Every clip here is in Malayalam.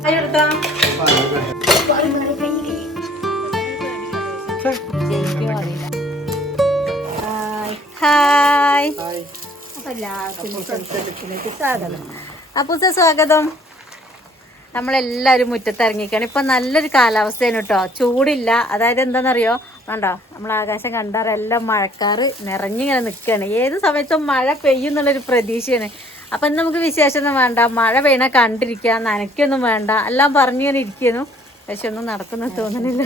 ഹായ്, അപ്പൂസ സ്വാഗതം. നമ്മളെല്ലാവരും മുറ്റത്തിറങ്ങിക്കാണ്. ഇപ്പം നല്ലൊരു കാലാവസ്ഥയാണ് കേട്ടോ, ചൂടില്ല. അതായത് എന്താണെന്നറിയോ, വേണ്ടോ നമ്മൾ ആകാശം കണ്ടാറ് എല്ലാം മഴക്കാറ് നിറഞ്ഞിങ്ങനെ നിൽക്കുകയാണ്. ഏത് സമയത്തും മഴ പെയ്യും എന്നുള്ളൊരു പ്രതീക്ഷയാണ്. അപ്പം ഇന്ന് നമുക്ക് വിശേഷമൊന്നും വേണ്ട, മഴ പെയ്യണ കണ്ടിരിക്കുക, നനയ്ക്കൊന്നും വേണ്ട, എല്ലാം പറഞ്ഞിങ്ങനെ ഇരിക്കുന്നു. പക്ഷെ ഒന്നും നടക്കുന്ന തോന്നുന്നില്ല.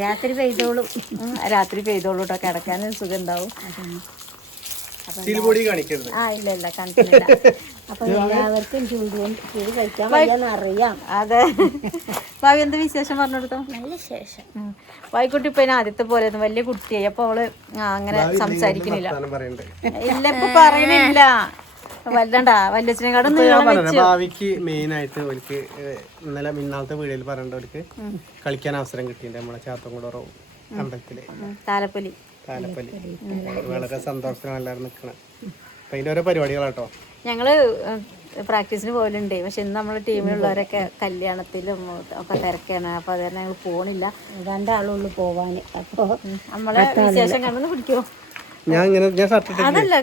രാത്രി പെയ്തോളൂ, രാത്രി പെയ്തോളൂ കേട്ടോ, കിടക്കാനും സുഖം ഉണ്ടാവും. ആ ഇല്ല ഇല്ല കണ്ടില്ല. അപ്പൊ എല്ലാവർക്കും ചൂട് കഴിക്കാൻ അറിയാം. അതെ, ഭാവി എന്ത് വിശേഷം പറഞ്ഞെടുത്തോ? നല്ല വിശേഷം. വായിക്കുട്ടി ഇപ്പൊ ആദ്യത്തെ പോലെ വലിയ കുട്ടിയായി. അപ്പൊ അവള് അങ്ങനെ സംസാരിക്കുന്നില്ല. ഇല്ല ഇപ്പൊ പറയണില്ല. വല്ലണ്ടാ വല്യച്ഛനെക്കാടും ഭാവിക്ക് മെയിൻ ആയിട്ട് അവർക്ക് ഇന്നലെ മിന്നാളത്തെ വീഡിയോയിൽ പറയേണ്ടവർക്ക് കളിക്കാൻ അവസരം കിട്ടിയിട്ടുണ്ട് നമ്മളെ ചാത്തൻകുളം അമ്പലത്തില് താലപ്പൊലി. വളരെ സന്തോഷത്തിലാണ് എല്ലാവരും നിൽക്കണം. അപ്പൊ അതിന്റെ ഓരോ പരിപാടികളാട്ടോ. ഞങ്ങള് പ്രാക്ടീസിന് പോലുണ്ട്. പക്ഷെ ഇന്ന് നമ്മളെ ടീമിലുള്ളവരൊക്കെ കല്യാണത്തിലും ഒക്കെ തിരക്കാണ്. അപ്പൊ അത് തന്നെ ഞങ്ങൾ പോണില്ല. രണ്ടാളുള്ളൂ പോവാന്. അപ്പൊ നമ്മളെ വിശേഷം കണ്ടെന്ന് പിടിക്കുമോ? അതല്ല,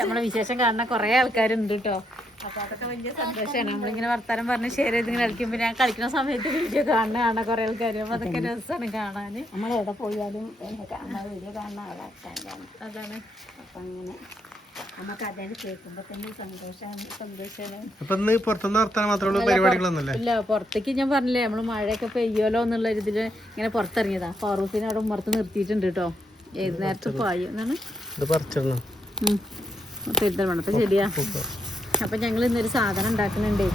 നമ്മളെ വിശേഷം കാണുന്ന കുറെ ആൾക്കാരുണ്ട് കേട്ടോ. അപ്പൊ അതൊക്കെ വലിയ സന്തോഷമാണ്. നമ്മളിങ്ങനെ വർത്താനം പറഞ്ഞ് ഷെയർ ചെയ്ത് ഇങ്ങനെ കളിക്കുമ്പോൾ ഞാൻ കളിക്കുന്ന സമയത്ത് വീഡിയോ കാണുന്ന കുറെ ആൾക്കാർ. അപ്പൊ അതൊക്കെ രസമാണ് കാണാൻ. നമ്മളെവിടെ പോയാലും വീഡിയോ കാണുന്ന ആളാണ്. അതാണ്. അപ്പൊ അങ്ങനെ നമുക്ക് അതായത് കേൾക്കുമ്പോ തന്നെ സന്തോഷമാണ്. ഇല്ല, പുറത്തേക്ക് ഞാൻ പറഞ്ഞില്ലേ നമ്മള് മഴയൊക്കെ പെയ്യോലോ എന്നുള്ള ഇതില് ഇങ്ങനെ പുറത്തിറങ്ങിയതാ. ഫാറൂഖിനെ അവിടെ ഉമ്മർത്ത് നിർത്തിയിട്ടുണ്ട് കേട്ടോ. ഏത് നേരത്തെ പായും എന്നാണ് പെരുന്തൽമണ്ണത്തെ ശരിയാ. അപ്പൊ ഞങ്ങൾ ഇന്നൊരു സാധനം ഉണ്ടാക്കുന്നുണ്ട്.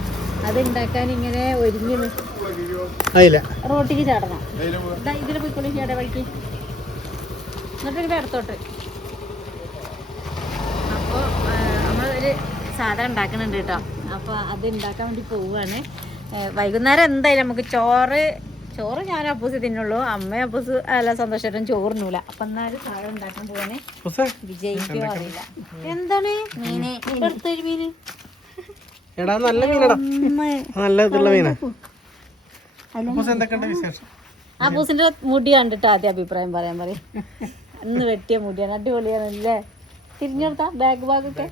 അത് ഉണ്ടാക്കാൻ ഇങ്ങനെ ഒരുങ്ങി റോട്ടിക്ക് ചാടണം. ഇതില് പോയിക്കോളി ചേട്ടാ വഴിക്ക്, എന്നിട്ടൊരു ഇടത്തോട്ട്. അപ്പോൾ നമ്മളൊരു സാധനം ഉണ്ടാക്കുന്നുണ്ട് കേട്ടോ. അപ്പോൾ അത് ഉണ്ടാക്കാൻ വേണ്ടി പോവുകയാണ്. വൈകുന്നേരം എന്തായാലും നമുക്ക് ചോറ് ഞാൻ അപ്പൂസ് തിന്നുള്ളൂ. അമ്മ അപ്പൂസ് അല്ല സന്തോഷമായിട്ടും ചോറിനൂല. അപ്പൊ എന്നാലും സാധനം ഉണ്ടാക്കാൻ പോവാന് വിജയിക്കോ അറിയില്ല. എന്താണ് മീന് എടുത്തൊരു മീന്? അപ്പൂസിന്റെ മുടി കണ്ടിട്ട് ആദ്യം അഭിപ്രായം പറയാൻ പറയും. ഇന്ന് വെട്ടിയ മുടിയാണ്, അടിപൊളിയാണല്ലേ. തിരിഞ്ഞെടുത്താ ബാഗൊക്കെ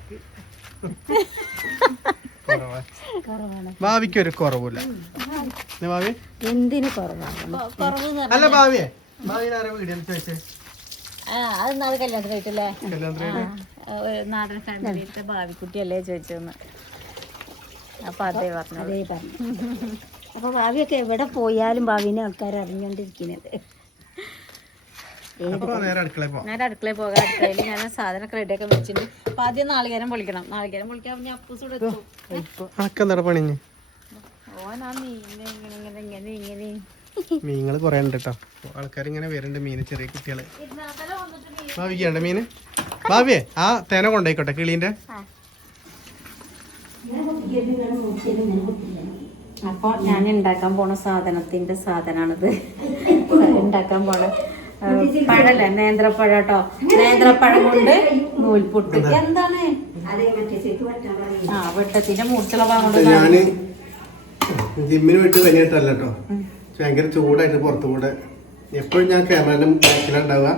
ഭാവിക്ക് ഒരു കുറവില്ല. എന്തിനു കുറവാണ്? അത് നാളെ കല്യാണത്തിന് പോയിട്ടല്ലേ, നാടൻ ഫാമിലിയിലത്തെ ഭാവിക്കുട്ടിയല്ലേ ചോദിച്ചെന്ന്. അപ്പൊ അതേ പറഞ്ഞു. അപ്പൊ ഭാവിയൊക്കെ എവിടെ പോയാലും ഭാവിനെ ആൾക്കാർ അറിഞ്ഞോണ്ടിരിക്കുന്നത്. നേരെ അടുക്കളയിൽ പോകാം. അടുക്കളയിൽ ഞാൻ സാധനമൊക്കെ റെഡിയൊക്കെ വെച്ചിട്ടുണ്ട്. അപ്പൊ ആദ്യം നാളികേരം പൊളിക്കണം. നാളികേരം പൊളിക്കാൻ അപ്പൂസോട് എത്തും. ഓനാ ഇങ്ങനെ മീനുകൾ കുറെ ഉണ്ട് കേട്ടോ. ആൾക്കാർ ഇങ്ങനെ വരുന്നുണ്ട്. മീന് ചെറിയ കുട്ടികള് ഭാവിക്കണ്ട മീന്. ഭാവിയെ ആ തേന കൊണ്ടായിക്കോട്ടെ കിളീന്റെ. അപ്പോൾ ഞാൻ ഉണ്ടാക്കാൻ പോണ സാധനമാണിത്. ഉണ്ടാക്കാൻ പോണ പഴല്ലേ, നേന്ത്രപ്പഴം കേട്ടോ. നേന്ത്രപ്പഴം കൊണ്ട് നൂൽപുട്ട്. എന്താണ് വെട്ടത്തിന്റെ മൂർച്ചുള്ള ഭാഗം കൊണ്ട് ഞാന് ജിമ്മിന് വിട്ട് വലിയിട്ടല്ല കേട്ടോ. ഭയങ്കര ചൂടായിട്ട് പുറത്തു കൂടെ എപ്പോഴും ഞാൻ ക്യാമറയുടെ ബാക്കിലുണ്ടാവുക.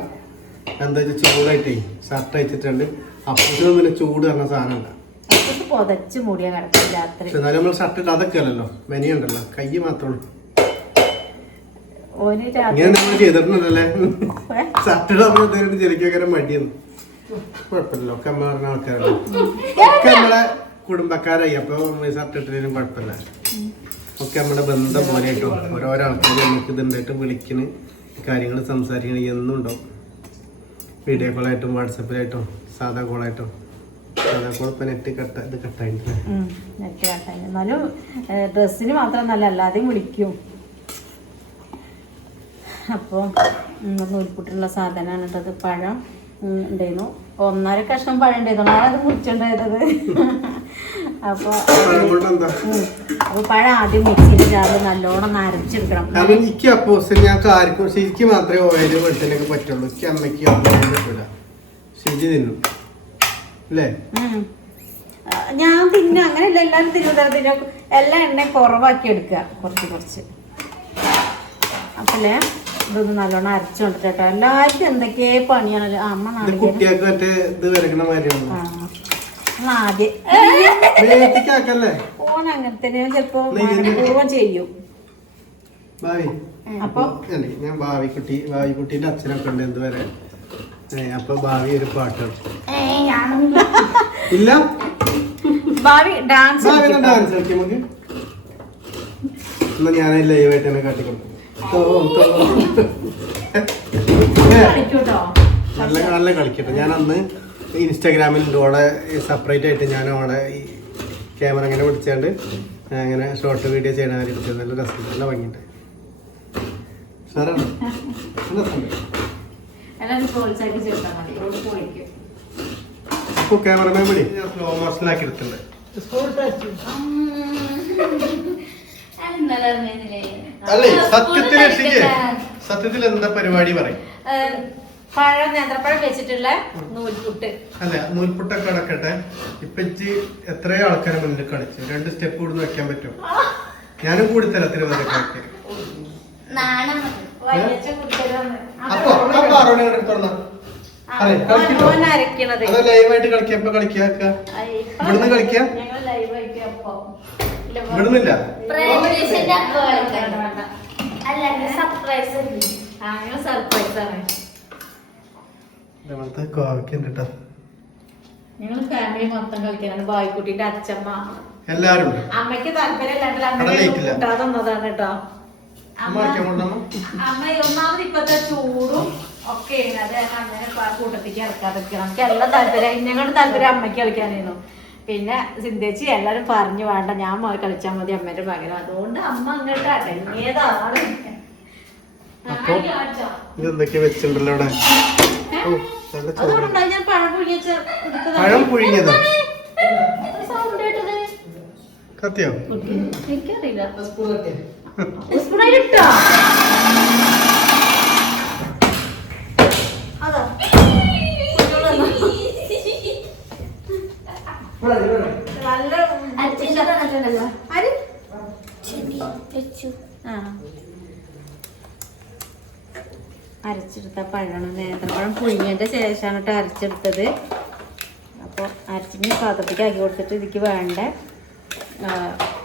എന്താ വെച്ചാൽ ചൂടായിട്ടേ ഷർട്ട് അയച്ചിട്ടുണ്ട്. അപ്പോഴത്തേനും പിന്നെ ചൂട് പറഞ്ഞ സാധനം ഉണ്ടാവും. പൊതച്ച് മൂടിയ കിടക്കും രാത്രി. എന്നാലും നമ്മൾ ഷർട്ട് ഇട്ട് അതൊക്കെ അല്ലല്ലോ, മെനിയുണ്ടല്ലോ, കൈ മാത്രമേ ഉള്ളൂ. ഇങ്ങനെ നമ്മൾ ചെയ്തിട്ടുണ്ടല്ലേ ഷർട്ട് ഇടാൻ ജലിക്കാൻ മടിയെന്ന്. കുഴപ്പമില്ലല്ലോ, ഒക്കെ അമ്മ പറഞ്ഞ ആൾക്കാരല്ലേ, ഒക്കെ നമ്മളെ കുടുംബക്കാരായി. അപ്പൊ ഷർട്ട് ഇട്ടിട്ടും കുഴപ്പമില്ല. ഒക്കെ നമ്മുടെ ബന്ധം പോലെ കേട്ടോ. ഓരോരോ ആൾക്കാർ നമുക്ക് ഇതുണ്ടായിട്ട് വിളിക്കണ്, കാര്യങ്ങൾ സംസാരിക്കണ എന്നും ഉണ്ടാവും. വീഡിയോ കോളായിട്ടും വാട്സപ്പിലായിട്ടും സാധാ കോളായിട്ടും. സാധാ കോൾ ഇപ്പം നെറ്റ് കട്ടായിട്ടില്ല. എന്നാലും ഡ്രസ്സിന് മാത്രം നല്ല അല്ലാതെയും വിളിക്കും. അപ്പോൾ നൂൽപുട്ടുള്ള സാധനമാണ് കേട്ടത്. പഴം ഉണ്ടായിരുന്നു, 1.5 കഷ്ണം പഴം ഉണ്ടായിരുന്നു. അത് മുറിച്ചുണ്ടായത്. അപ്പോൾ പഴം ആദ്യം മിക്സിയിൽ ചാറ് നല്ലോണം നരച്ചെടുക്കണം. ശരിക്കും മാത്രമേ ഓയിൽ വെളിച്ചെണ്ണയൊക്കെ പറ്റുള്ളൂ. അമ്മയ്ക്ക് പറ്റൂല. ശരി തിന്നും അല്ലേ? ഞാൻ തിന്നും അങ്ങനെയല്ല, എല്ലാവരും തിന്നും എല്ലാം എണ്ണ കുറവാക്കി എടുക്കുക കുറച്ച്. അപ്പല്ലേ ഇതൊന്ന് നല്ലോണം അരച്ചോണ്ടിട്ട് കേട്ടോ. എല്ലാവർക്കും എന്തൊക്കെയേ പണിയാണല്ലോ. അമ്മ ആദ്യം ഓൻ അങ്ങനെ തന്നെ ചിലപ്പോ പൂർവ്വം ചെയ്യും. അപ്പൊ ഞാൻ ഭാവിക്കുട്ടീന്റെ അച്ഛനൊക്കെ ഉണ്ട് എന്തുവരെ. അപ്പൊ ഭാവി ഒരു പാട്ട് ഇല്ല, ഭാവി ഡാൻസ് കളിക്കാം നമുക്ക്. എന്നാ ഞാൻ ലൈവായിട്ട് തന്നെ കാട്ടിക്കൊടുക്കും. നല്ല കളിക്കട്ടെ. ഞാൻ അന്ന് ഇൻസ്റ്റാഗ്രാമിൽ ഓളെ സെപ്പറേറ്റ് ആയിട്ട് ഞാൻ ഓളെ ഈ ക്യാമറ ഇങ്ങനെ പിടിച്ചാണ്ട് അങ്ങനെ ഷോർട്ട് വീഡിയോ ചെയ്യാൻ എടുത്തത്. നല്ല രസം, നല്ല ഭംഗിയുണ്ട്. സാറാണ് അപ്പൊ ക്യാമറമാൻ വിളി. സ്ലോ മോഷനിലാക്കി എടുത്തിട്ടുണ്ട്. അല്ലേ സത്യത്തിൽ എന്താ പരിപാടി പറയും? നേന്ത്രപ്പഴം വെച്ചിട്ടുള്ള നൂൽപുട്ട്. അല്ല, നൂൽപുട്ടൊക്കെ അടക്കട്ടെ. ഇപ്പൊ എത്ര ആൾക്കാരെ മുന്നിൽ കളിച്ചു? 2 സ്റ്റെപ്പ് കൂടുതൽ വെക്കാൻ പറ്റും? ഞാനും കൂടി തരത്തിന് വരക്കാർക്ക്. അപ്പൊ ലൈവായിട്ട് കളിക്കപ്പോ കളിക്കാക്ക ഇവിടുന്ന് കളിക്കാം. ഇവിടുന്നില്ല കോവയ്ക്കുണ്ട്. ഞങ്ങൾ ഫാമിലി മൊത്തം കളിക്കാനാണ്. ബായിക്കുട്ടിന്റെ അച്ഛമ്മ എല്ലാരും. അമ്മയ്ക്ക് താല്പര്യം തന്നതാണ് കേട്ടോ. അമ്മ ഒന്നാമത് ഇപ്പത്തെ ചൂടും ഒക്കെ അത് അങ്ങനെ കൂട്ടത്തേക്ക് ഇറക്കാതൊക്കെ നമുക്ക് എല്ലാം താല്പര്യം. ഞങ്ങളുടെ താല്പര്യം അമ്മയ്ക്ക് കളിക്കാനായിരുന്നു. പിന്നെ സിന്ധേച്ചി എല്ലാരും പറഞ്ഞു വേണ്ട ഞാൻ കളിച്ചാൽ മതി അമ്മേന്റെ പകരം. അതുകൊണ്ട് അമ്മ അങ്ങോട്ട് അടങ്ങിയതാണ്. അതുകൊണ്ടാണ് ഞാൻ പഴം പുഴുങ്ങിയതോ? കത്തിയോ? എനിക്കറിയില്ല. അതാ അരച്ചെടുത്ത പഴമാണ്. നേന്ത്രപ്പഴം പുഴുങ്ങിയതിന്റെ ശേഷമാണ് കേട്ടോ അരച്ചെടുത്തത്. അപ്പോൾ അരച്ചിന് പാത്രത്തേക്ക് ആക്കി കൊടുത്തിട്ട് ഇതിക്ക് വേണ്ട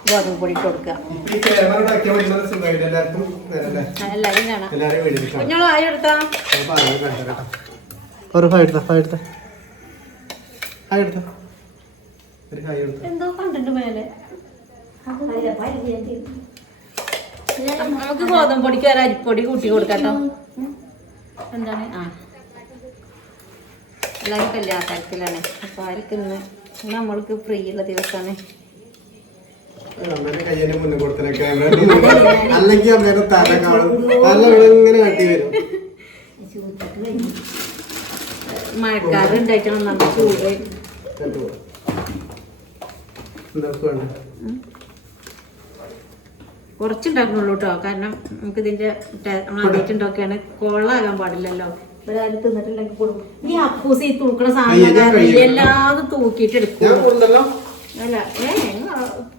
ഗോതമ്പ് പൊടി കൊടുക്കുക. എല്ലാവരും കാണാം. കുഞ്ഞോളൂ ആയി എടുത്താ എന്തോ കണ്ടിട്ട് മേലെ. നമുക്ക് ഗോതമ്പ് പൊടിക്ക് ഒരു അരിപ്പൊടി കൂട്ടി കൊടുക്കാട്ടോ. എന്താണ് എല്ലാവരും കല്യാണത്തിലാണ്. അപ്പൊ ആർക്ക് ഇന്ന് നമ്മൾക്ക് ഫ്രീ ഉള്ള ദിവസമാണ്. അല്ലെങ്കിൽ അമ്മേടെ തല കാണും. ഇങ്ങനെ കട്ടി വരും. മഴക്കാലം ഉണ്ടായിട്ടാണ് നമ്മൾ ചൂട്. കുറച്ചുണ്ടാക്കണുള്ളൂ കേട്ടോ. കാരണം നമുക്ക് ഇതിന്റെ ആദ്യമായിട്ടുണ്ടാക്കിയാണ്. കൊള്ളാകാൻ പാടില്ലല്ലോ. ഇവരാരും തിന്നിട്ടില്ലെങ്കിൽ കൊടുക്കും. ഈ അപ്പൂസ് ഈ തൂക്കണ സാധനം എല്ലാതും തൂക്കിയിട്ട് എടുക്കും. അല്ല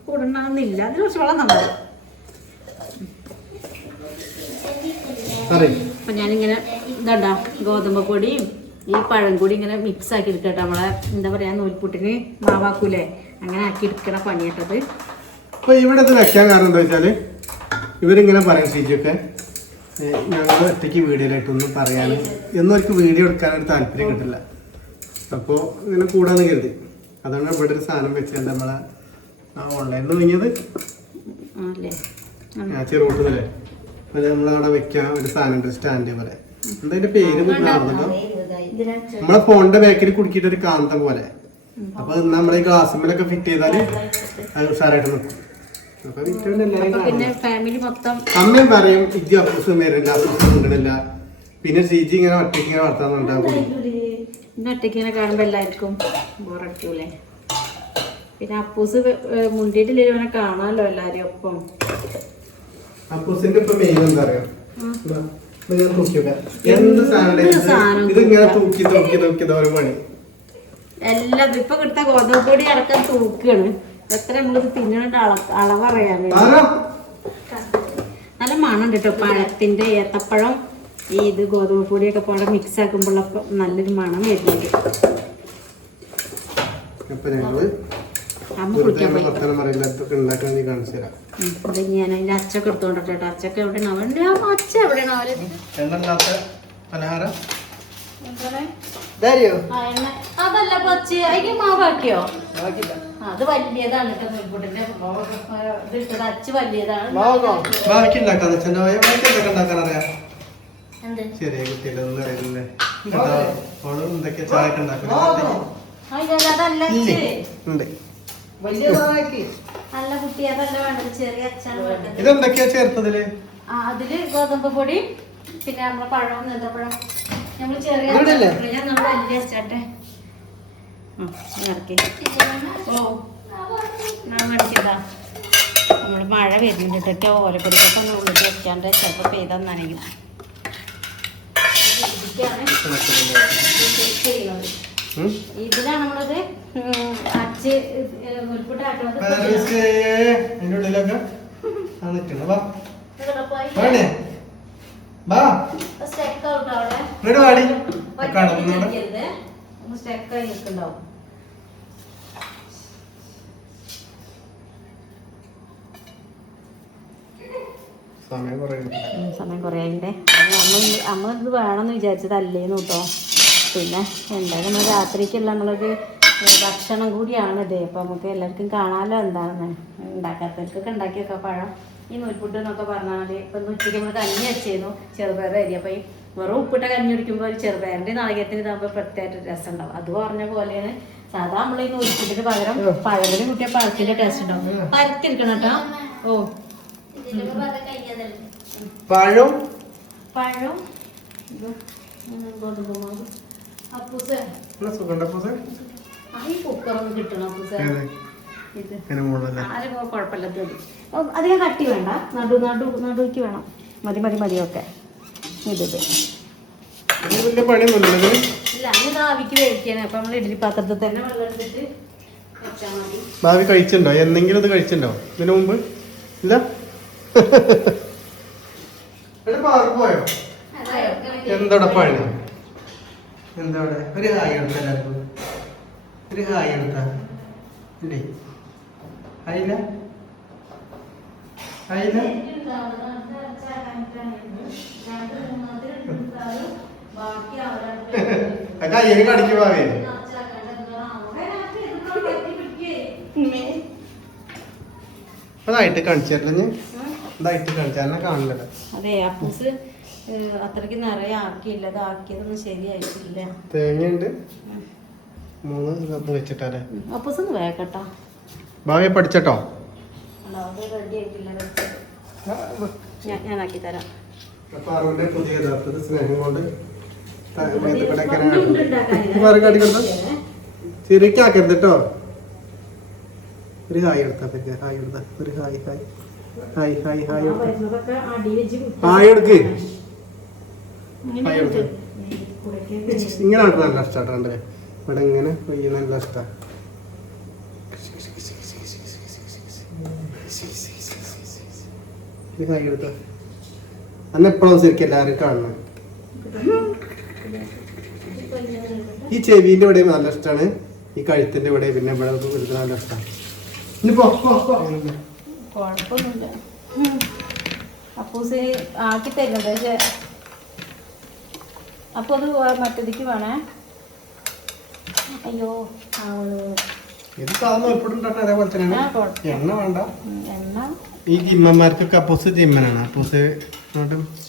കൂടണമെന്നില്ല. അതിന് കുറച്ച് വെള്ളം തന്നത്. അപ്പൊ ഞാനിങ്ങനെ ഇതാ ഗോതമ്പ് പൊടിയും ഈ പഴം കൂടി ഇങ്ങനെ മിക്സ് ആക്കി എടുക്കട്ടെ. നമ്മളെ എന്താ പറയാ നൂൽപുട്ടിന് മാവാക്കൂലേ അങ്ങനെ ആക്കി എടുക്കണ പണിയിട്ടത്. അപ്പൊ ഇവിടെ ഇത് വെക്കാൻ കാരണം എന്താ വെച്ചാല് ഇവരിങ്ങനെ പറയും സീജൊക്കെ ഞങ്ങൾ ഒറ്റയ്ക്ക് വീഡിയോയിലായിട്ടൊന്നും പറയാൻ എന്നൊരു വീഡിയോ എടുക്കാനൊരു താല്പര്യം കിട്ടില്ല. അപ്പോൾ ഇങ്ങനെ കൂടാന്ന് കരുതി. അതാണ് ഇവിടെ ഒരു സാധനം വെച്ചാൽ നമ്മളെ ഓൺലൈനിൽ തുടങ്ങിയത്. ചെറുകൂട്ടല്ലേ നമ്മളവിടെ വെക്കാൻ ഒരു സാധനം ഉണ്ട്, സ്റ്റാൻഡ് പോലെ. എന്താ അതിന്റെ പേര് കാണുന്നുണ്ടോ? നമ്മളെ ഫോണിന്റെ ബാക്കിൽ കുടുക്കിയിട്ട് ഒരു കാന്തം പോലെ. അപ്പൊ നമ്മളെ ഈ ഗ്ലാസ്സുമ്മലൊക്കെ ഫിറ്റ് ചെയ്താല് അത് ഉഷാറായിട്ട് നിൽക്കും. അമ്മയും പറയും ഇത് അപ്പൂസും വരില്ല, അപ്പൂസും കൊണ്ടിടില്ല. പിന്നെ സീജി ഇങ്ങനെ ഒറ്റയ്ക്ക് ഇങ്ങനെ വളർത്താന്നുണ്ടാവും. ഒറ്റയ്ക്ക് ഇങ്ങനെ കാണുമ്പോ എല്ലാവർക്കും ബോറടിക്കൂലേ. പിന്നെ അപ്പൂസ് മുണ്ടിട്ടില്ലേ കാണാമല്ലോ എല്ലാരും ഒപ്പം. അപ്പൂസിന്റെ ഇപ്പൊ മെയിൻ എന്താ പറയാ, എന്ത് സാധനം ഇതിങ്ങനെ തൂക്കി തൂക്കി തൂക്കി ഓരോ പണി. എല്ലാം ഇപ്പൊ കിട്ടുന്ന ഗോതമ്പ് പൊടി അടക്കം തൂക്കാണ്. എത്ര നമ്മളിത് തിന്നേണ്ട അളവറിയാൻ നല്ല മണം കേട്ടോ. പഴത്തിന്റെ ഏത്തപ്പഴം ഈ ഇത് ഗോതമ്പ് പൊടിയൊക്കെ പാടെ മിക്സ് ആക്കുമ്പോഴൊക്കെ നല്ലൊരു മണം വരുന്നുണ്ട്. അമ്മ കുടിക്കാൻ പോയി. അത് ഞാൻ അതിന്റെ അച്ചൊക്കെ എടുത്തോണ്ടോ. അച്ചൊക്കെ എവിടെയാണ്? അവന്റെ അച്ഛ എവിടെയാണ്? അവര് അതല്ല പച്ച അതിന് മാവാക്കിയോ? അത് വലിയതാണ് കേട്ടോ. അച്ച് വലിയതാണ്. ചെറിയ കുട്ടികളൊന്നും ചായ അതല്ല നല്ല കുട്ടി അതല്ല വേണ്ടത്. ചെറിയ അച്ചാണ് വേണ്ടത്. ഇതെന്തൊക്കെയാ ചേർത്തതില്? അതില് ഗോതമ്പ് പൊടി പിന്നെ നമ്മളെ പഴം നേന്ത്രപ്പഴം നമ്മള് ചെറിയ നമ്മൾ വലിയ അച്ചാട്ടെ ഇറക്കി. ഓ കാണിക്കതാ നമ്മള് മഴ വരുന്നുണ്ടിട്ട് ഓലക്കൊടിക്കൊക്കെ ഒന്ന് ഉള്ളിൽ വെക്കാണ്ട് ചിലപ്പോൾ പെയ്താൽ നനയും. ഇതിലാണ് നമ്മളത് അച്ച് മുൽപ്പിട്ടാക്കുന്നത്. സ്റ്റെക്കായി നിൽക്കുന്നുണ്ടാവും. സമയം കുറേ അതിൻ്റെ അമ്മ ഇത് വേണമെന്ന് വിചാരിച്ചതല്ലേന്ന് കേട്ടോ. പിന്നെ എന്തായാലും നമ്മൾ രാത്രിക്കുള്ള നമ്മളൊരു ഭക്ഷണം കൂടിയാണിത്. അപ്പം നമുക്ക് എല്ലാവർക്കും കാണാമല്ലോ എന്താണെന്ന്. ഉണ്ടാക്കാത്തവർക്കൊക്കെ ഉണ്ടാക്കി വെക്കാം. പഴം ഈ നൂൽപുട്ട് എന്നൊക്കെ പറഞ്ഞാൽ ഇപ്പം ഉച്ചയ്ക്ക് നമ്മൾ കഞ്ഞി വെച്ചിരുന്നു ചെറുപയർ അരി. അപ്പം ഈ വെറും ഉപ്പിട്ട കഞ്ഞി കുടിക്കുമ്പോൾ ഒരു ചെറുപയറിൻ്റെ നാളികേരത്തിന് ഇതാകുമ്പോൾ പ്രത്യേക രസം ഉണ്ടാവും. അത് പറഞ്ഞ പോലെയാണ് സാധാ നമ്മൾ ഈ നൂൽപുട്ടിന് പകരം പഴത്തിന് കുട്ടിയ പഴത്തിൻ്റെ ടേസ്റ്റ് ഉണ്ടാവും. പരത്തിരിക്കണം കേട്ടോ. ഓ പഴം പഴം ഗോതമ്പ് മാവ് അപ്പൂസേ ഈ കുക്കറൊന്നും കിട്ടണം അപ്പൂസേ. ഇത് ആരും കുഴപ്പമില്ലാത്ത മതി. അധികം കട്ടി വേണ്ട. നടുക്ക് വേണം. മതിയൊക്കെ ഇതിത് ഇല്ല ഇത് ആവിക്ക് വേവിക്കാണ്. അപ്പൊ നമ്മൾ ഇഡ്ഡലി പാത്രത്തിൽ തന്നെ വെള്ളം എടുത്തിട്ട് വെച്ചാൽ മതി. ഭാവി കഴിച്ചിട്ടുണ്ടോ? എന്തെങ്കിലും ഇത് കഴിച്ചിട്ടുണ്ടോ ഇതിനു മുമ്പ്? ഇല്ല. പോയോ? എന്തോടെ പഴ എന്തോടെ ഒരു ഹായ് എടുത്ത എല്ലാവർക്കും ഒരു ഹായ് എടുത്ത ഇല്ലേ? ആയില്ല ആയില്ല. കയ്യിൽ കടിക്ക് ഭാവി. അതായിട്ട് കാണിച്ചല്ലേ? ഇതായിട്ട് കാണിച്ചാൽ കാണില്ലല്ലോ. അതെ അപ്പൂസ് അത്രയ്ക്ക് നിറയെ ആക്കിയില്ല. അത് ആക്കിയതൊന്നും ശരിയായിട്ടില്ല. തേങ്ങയുണ്ട് 3 കപ്പ് വെച്ചിട്ടല്ലേ. അപ്പൂസൊന്ന് വേക്കട്ടോ. ഭാവി പഠിച്ചട്ടോ. റെഡി ആയിട്ടില്ല. ഞാൻ ആക്കി തരാം. പുതിയ യഥാർത്ഥ സ്നേഹം കൊണ്ട് ശരിക്കാക്കരുത് കേട്ടോ. ഒരു ഹായ് എടുത്താ ഹായ് എടുത്താ ഒരു hi hi hi hi hi hi എടുക്ക്. ഇങ്ങനെ നല്ല ഇഷ്ടമാണ്. ഇവിടെ ഇങ്ങനെ നല്ല ഇഷ്ടമാണ്. ഹായ് എടുത്ത അന്ന് എപ്പോഴും ശരിക്കും എല്ലാവരും കാണണം. ഈ ചെവിന്റെ ഇവിടെ നല്ല ഇഷ്ടമാണ്. ഈ കഴുത്തിന്റെ ഇവിടെ പിന്നെ ഇവിടെ നല്ല ഇഷ്ടമാണ്. കുഴപ്പമൊന്നുമില്ല. അപ്പൂസ് ആക്കി തരുന്നത്. അപ്പൊ അത് മറ്റേതിക്ക് വേണേ. അയ്യോ ഇത് അതേപോലെ തന്നെ എണ്ണ വേണ്ട. എണ്ണ ഈ ജിമ്മന്മാർക്കൊക്കെ അപ്പൂസ് ജിമ്മനാണ്. അപ്പൂസ്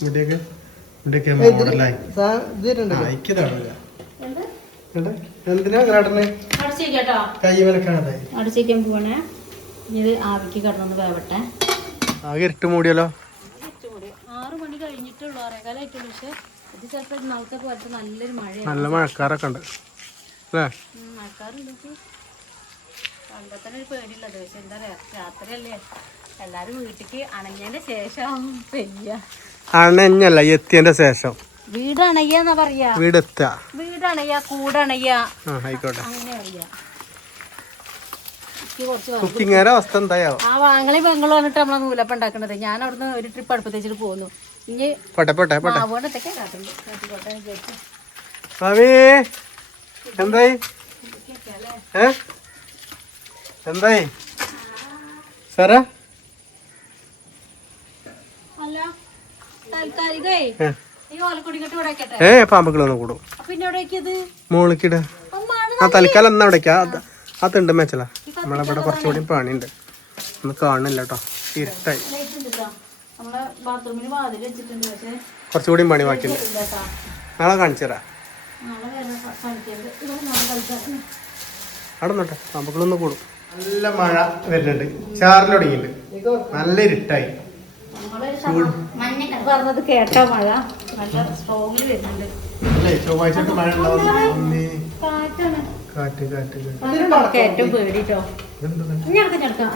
ഇവിടെയൊക്കെ മോഡലായി എന്തിനാ കൈ വിലക്കാണത്. അടിച്ചേക്കാൻ പോവാണേ. ഇത് ആവിക്ക് കിടന്നൊന്ന് വേവട്ടെ. ആകെ ഇരുട്ട് മൂടിയല്ലോ. 6 മണി കഴിഞ്ഞിട്ടുള്ളൂ. 6:15 പക്ഷെ ഇത് ചിലപ്പോൾ നാളത്തെ പോലത്തെ നല്ലൊരു മഴയാണ്. നല്ല മഴക്കാരൊക്കെ ഉണ്ട് അല്ലേ? മഴക്കാറുണ്ട്. പണ്ടത്തെ ഒരു പേടിയുള്ളത്. പക്ഷെ എന്താ പറയാ രാത്രിയല്ലേ എല്ലാരും വീട്ടിക്ക് അണഞ്ഞതിന്റെ ശേഷം പെയ്യ. അണഞ്ഞല്ല എത്തിയതിന്റെ ശേഷം വീടണയ്യാന്നാ പറയാ. വീടെത്താ. വീടണയ്യ, കൂടണയ്യ, ആയിക്കോട്ടെ. അങ്ങനെ പറയാ. കുക്കിങ്ങാരെ അവസ്ഥ എന്തായോ? ആ വാങ്ങളി പെങ്ങളും വന്നിട്ട് നമ്മളെ നൂലപ്പം ഉണ്ടാക്കണത്. ഞാൻ അവിടുന്ന് ഒരു ട്രിപ്പ് അടുപ്പത്ത് വെച്ചിട്ട് പോന്നു. ഇനി മാവോണ്ടൊക്കെ എന്തായി എന്തായി സാറാ? അല്ല താൽക്കാലികേ പാമ്പുകളൊന്നും കൂടും. പിന്നെ എവിടേക്കത് മോളിക്കിട ആ തൽക്കാലം എന്നാ അവിടേക്കാ അതുണ്ട് മേച്ചല. നമ്മളിവിടെ കുറച്ചുകൂടി പണിയുണ്ട്, ഒന്ന് കാണില്ല കേട്ടോ, ഇരുട്ടായി. കുറച്ചുകൂടി പണി ബാക്കിയുണ്ട്, നാളെ കാണിച്ചു തരാം. അവിടെ നോട്ടെ, പാമ്പുകളൊന്നും കൂടും. നല്ല മഴ വരുന്നുണ്ട്, ചാറിൽ തുടങ്ങിയിട്ടുണ്ട്, നല്ല ഇരുട്ടായി. പറഞ്ഞത് കേട്ടോ, മഴ നല്ല സ്ട്രോങ്ങിൽ വരുന്നുണ്ട്. അല്ലേ ചൊവ്വാഴ്ച മഴ ഉണ്ടാവും. കാറ്റ് ഏറ്റവും പേടിട്ടോ.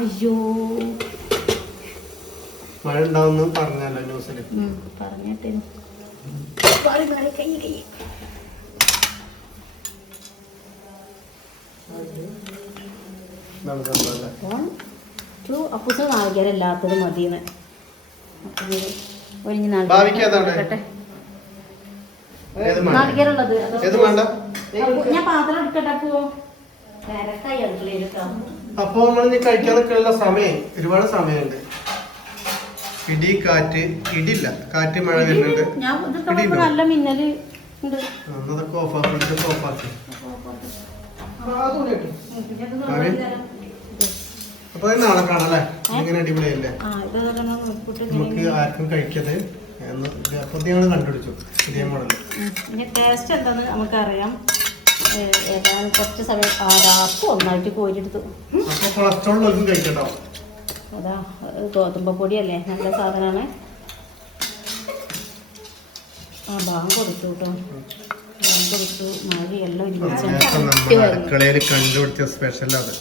അയ്യോ മഴ ഉണ്ടാവുന്നു പറഞ്ഞല്ലോ ന്യൂസില്. പറഞ്ഞിട്ട് അപ്പൂസ് നാളികേരല്ലാത്തത് മതിയെന്ന്. ഒഴിഞ്ഞ് നാളികേരുള്ളത് ഞാൻ പാത്രം എടുക്കട്ടെ. അപ്പൊ നമ്മൾ കഴിക്കാൻ നിൽക്കുന്ന സമയം ഒരുപാട് സമയമുണ്ട്. ഇടി കാറ്റ്, ഇടില്ല കാറ്റ്, മഴ വരുന്നുണ്ട്. നല്ല മിന്നല് ഉണ്ട്. അതൊക്കെ ഓഫാക്കി. അപ്പൊ നാളെ കാണാം അല്ലേ? ഇങ്ങനെ അടിപൊളിയല്ലേ? നമുക്ക് ആർക്കും കഴിക്കത് അപ്പൊ ഞങ്ങൾ കണ്ടുപിടിച്ചു പുതിയ മോഡൽ. ടേസ്റ്റ് എന്താന്ന് നമുക്കറിയാം. ഏതാനും കുറച്ച് സമയം ആരാക്കും ഒന്നായിട്ട് കോരിയെടുത്തു. കൊളസ്ട്രോളിലൊന്നും കഴിക്കട്ടോ. അതാ ഗോതമ്പൊടിയല്ലേ, നല്ല സാധനമാണ്. ആ ബാങ്ക് കൊടുത്തു കേട്ടോ, ബാങ്ക് കൊടുത്തു. മഴയെല്ലാം അടുക്കളയിൽ കണ്ടുപിടിച്ച സ്പെഷ്യൽ അത്.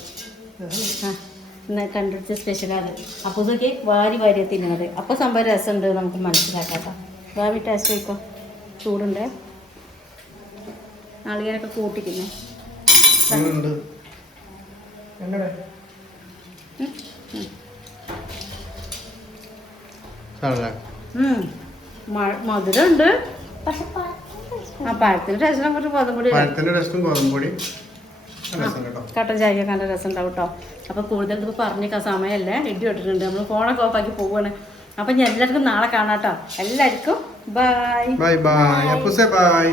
കണ്ടുപിടിച്ച സ്പെഷ്യലാണ്. അപ്പോൾ ഇതൊക്കെ വാരി വാരി തിന്നുന്നത്. അപ്പോൾ സംഭവം രസമുണ്ട്, നമുക്ക് മനസ്സിലാക്കാം. ഭാവി ടേസ്റ്റ് വയ്ക്കോ, ചൂടുണ്ട്. നാളികേരൊക്കെ കൂട്ടി തിന്നെ. മധുരമുണ്ട്, പക്ഷെ ആ പഴത്തിന്റെ ടേസ്റ്റിനെ കുറച്ച് ഗോതമ്പൊടി കട്ടൻ ചായ നല്ല രസം ഉണ്ടാവും കേട്ടോ. അപ്പോൾ കൂടുതൽ ഇതിപ്പോൾ പറഞ്ഞേക്കാൻ സമയമല്ലേ, ഇടി ഇട്ടിട്ടുണ്ട്. നമ്മൾ ഫോണൊക്കെ ഓഫാക്കി പോവുകയാണ്. അപ്പം ഞാൻ എല്ലാവർക്കും നാളെ കാണാം കേട്ടോ. എല്ലാവർക്കും ബൈ. Bye bye.